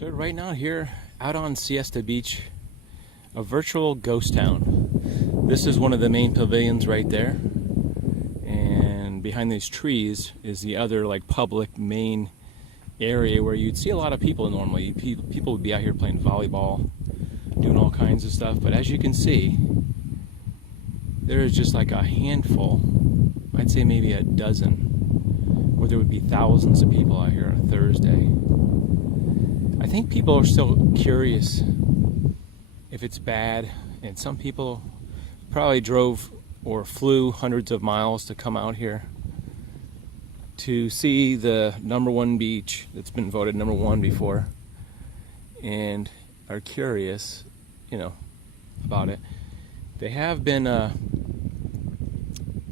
So right now here out on Siesta Beach, a virtual ghost town. This is one of the main pavilions right there, and behind these trees is the other like public main area where you'd see a lot of people normally. People would be out here playing volleyball, doing all kinds of stuff, but as you can see, there is just like a handful, I'd say maybe a dozen, where there would be thousands of people out here on a Thursday. I think people are still curious if it's bad, and some people probably drove or flew hundreds of miles to come out here to see the #1 beach that's been voted #1 before, and are curious, about it. They have been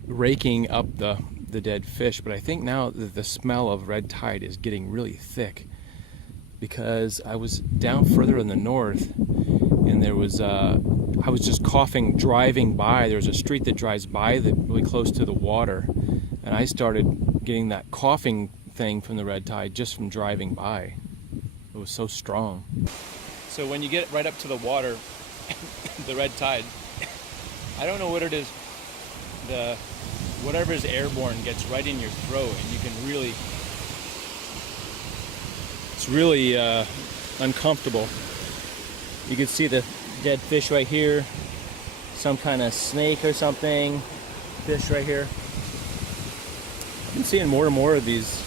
raking up the dead fish, but I think now that the smell of red tide is getting really thick, because I was down further in the north, and there was I was just coughing driving by. There's a street that drives by that really close to the water, and I started getting that coughing thing from the red tide just from driving by. It was so strong. So when you get right up to the water, the red tide, I don't know what it is, whatever is airborne gets right in your throat, and you can really, it's really uncomfortable. You can see the dead fish right here, some kind of snake or something, fish right here. I'm seeing more and more of these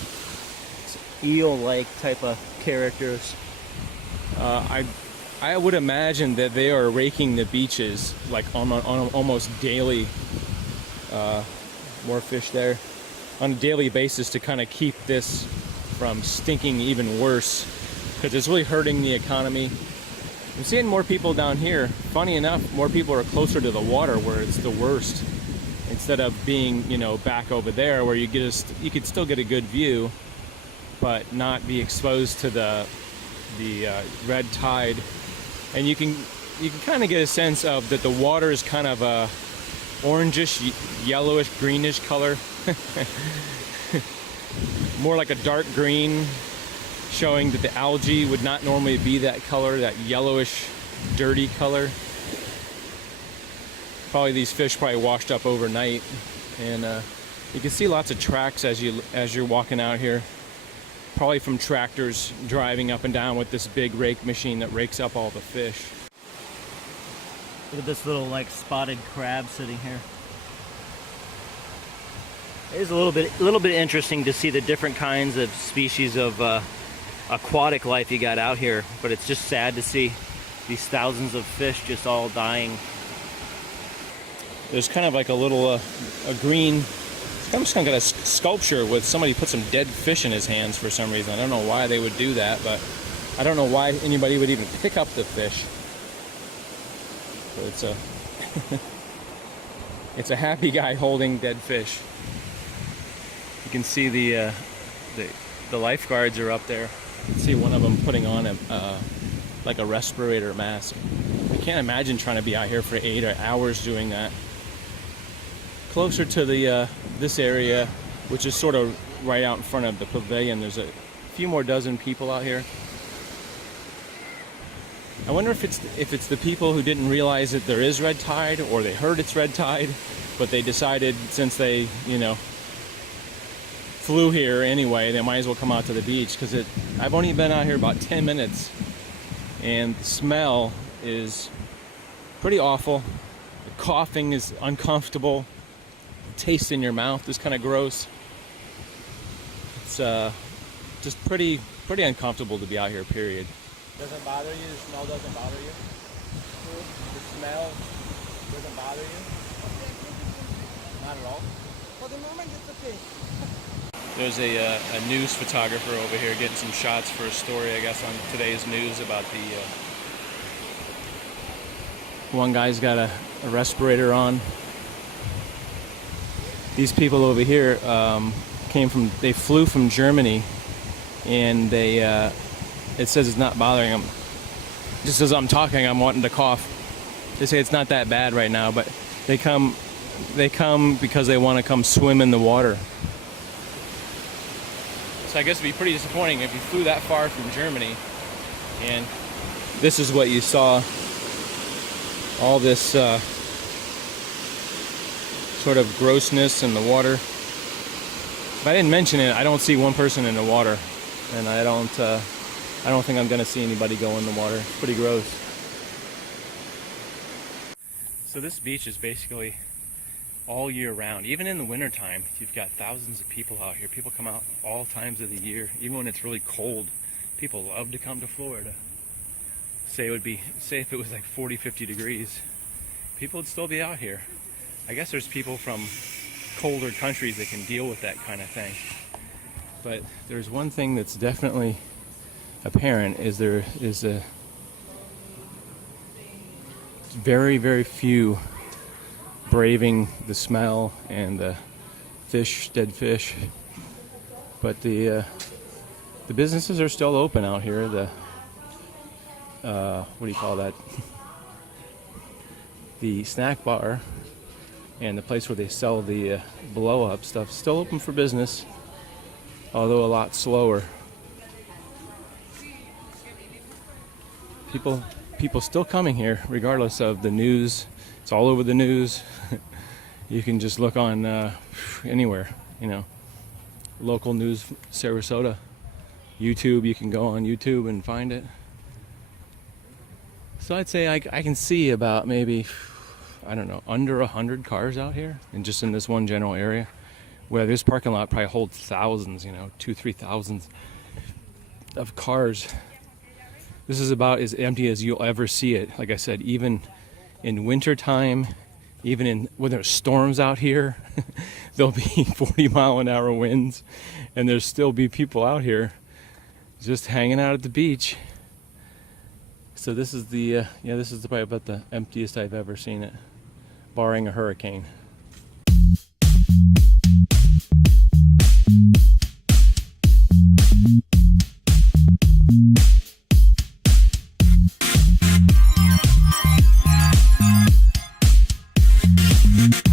eel-like type of characters. I would imagine that they are raking the beaches like on almost daily. More fish there on a daily basis to kind of keep this from stinking even worse, because it's really hurting the economy. I'm seeing more people down here. Funny enough, more people are closer to the water where it's the worst, instead of being, back over there where you could still get a good view, but not be exposed to the red tide. And you can kind of get a sense of that the water is kind of a orangish, yellowish, greenish color. More like a dark green, showing that the algae would not normally be that color, that yellowish, dirty color. Probably these fish probably washed up overnight, and you can see lots of tracks as you're walking out here. Probably from tractors driving up and down with this big rake machine that rakes up all the fish. Look at this little spotted crab sitting here. It is a little bit interesting to see the different kinds of species of aquatic life you got out here, but it's just sad to see these thousands of fish just all dying. There's kind of like a little a green, it's almost kind of got a sculpture with somebody put some dead fish in his hands for some reason. I don't know why they would do that, but I don't know why anybody would even pick up the fish. So it's a it's a happy guy holding dead fish. You can see the lifeguards are up there. You can see one of them putting on like a respirator mask. I can't imagine trying to be out here for 8 hours doing that. Closer to the this area, which is sort of right out in front of the pavilion, there's a few more dozen people out here. I wonder if it's the people who didn't realize that there is red tide, or they heard it's red tide, but they decided since they, flew here anyway, they might as well come out to the beach, because I've only been out here about 10 minutes, and the smell is pretty awful. The coughing is uncomfortable. The taste in your mouth is kind of gross. It's just pretty uncomfortable to be out here, period. Doesn't bother you? The smell doesn't bother you? The smell doesn't bother you? Not at all? For the moment, it's okay. There's a news photographer over here getting some shots for a story, I guess, on today's news about the... One guy's got a respirator on. These people over here they flew from Germany, and they... it says it's not bothering them. Just as I'm talking, I'm wanting to cough. They say it's not that bad right now, but they come because they want to come swim in the water. So I guess it'd be pretty disappointing if you flew that far from Germany And this is what you saw, all this sort of grossness in the water. If I didn't mention it, I don't see one person in the water, and I don't think I'm gonna see anybody go in the water. It's pretty gross. So this beach is basically all year round. Even in the wintertime, you've got thousands of people out here. People come out all times of the year, even when it's really cold. People love to come to Florida. Say if it was like 40, 50 degrees, people would still be out here. I guess there's people from colder countries that can deal with that kind of thing. But there's one thing that's definitely apparent, is there is a very, very few braving the smell and the fish, dead fish. But the businesses are still open out here. The what do you call that? The snack bar and the place where they sell the blow-up stuff still open for business, although a lot slower. People still coming here regardless of the news. It's all over the news. You can just look on anywhere, you know, local news, Sarasota, YouTube. You can go on YouTube and find it. So I'd say I can see about maybe, I don't know, under 100 cars out here, and just in this one general area, where this parking lot probably holds thousands, you know, 2,000-3,000 of cars. This is about as empty as you'll ever see it. Like I said, even in wintertime, even when there's storms out here, there'll be 40-mile-an-hour winds, and there'll still be people out here just hanging out at the beach. So this is this is probably about the emptiest I've ever seen it, barring a hurricane. Mm-hmm.